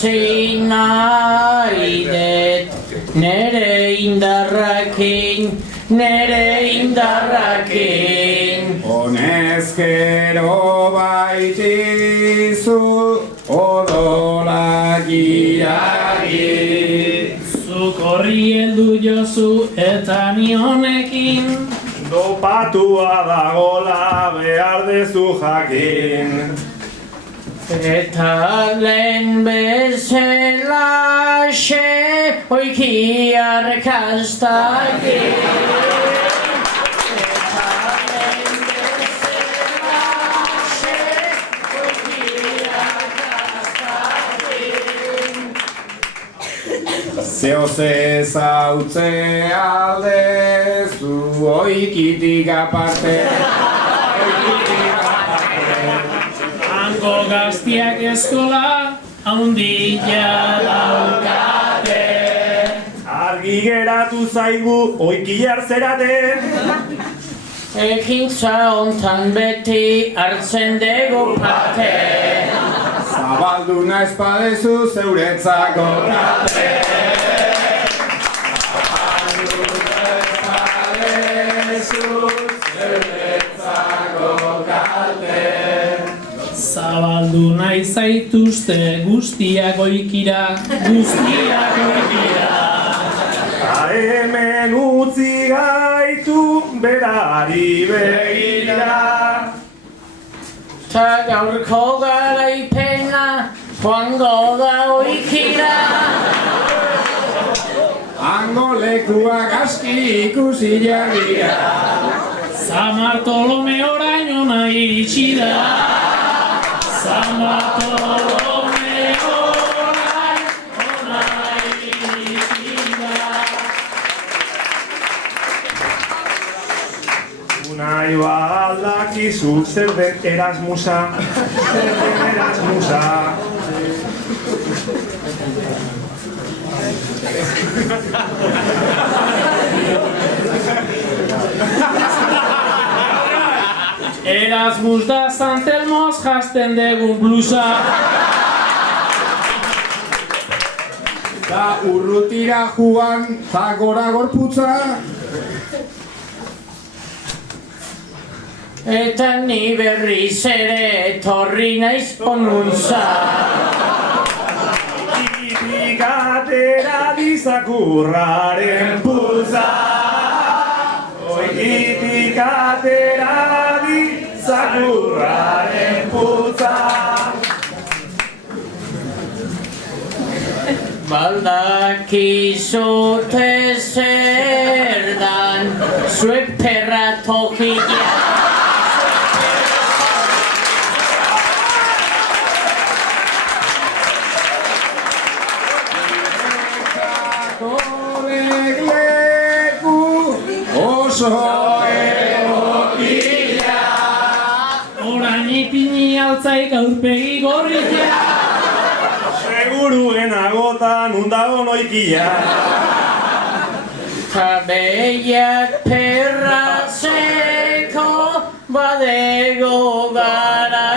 bizi nahi det, nere indarrakin. Honezkero baitizu odola giragi. Zuk horri heldu jozu eta ni honekin. Dopatua dagola behar dezu jakin. Eta lehen bezalaxe oikiar kastakin. Zehoz ezautze aldezu oikitik aparte. Hango gaztiak eskola haundila daukate. Argi geratu zaigu oikiar zerate. Ekintza hontan beti hartzen dugu parte. Zabalduna espadezu zeuretzako kate. Zabaldu nahi zaituzte guztiak oikira. Hemen utzi gaitu berari begira. Ta gaurko garaipena joango da oikira. Hango lekuak aski ikusi jarria. San Bartolome oraino nahi iritsi da. San Bartolome oraino nahi iritsi da. Unai baldakizu zer den Erasmusa. Erasmus da San Telmos jasten degun blusa. Da urrutira juan, ta gora gorputza. Eta ni berriz ere etorri naiz onuntza. Itik atera dizakurraren pulza. Oikitik atera dizakurraren pulza. Baldakizute zer dan zuek perra tokia. Orain ipini altzaik aurpegi gorritia. Seguru genagotan undago noikia. Tabeiak perratzeko badego gara.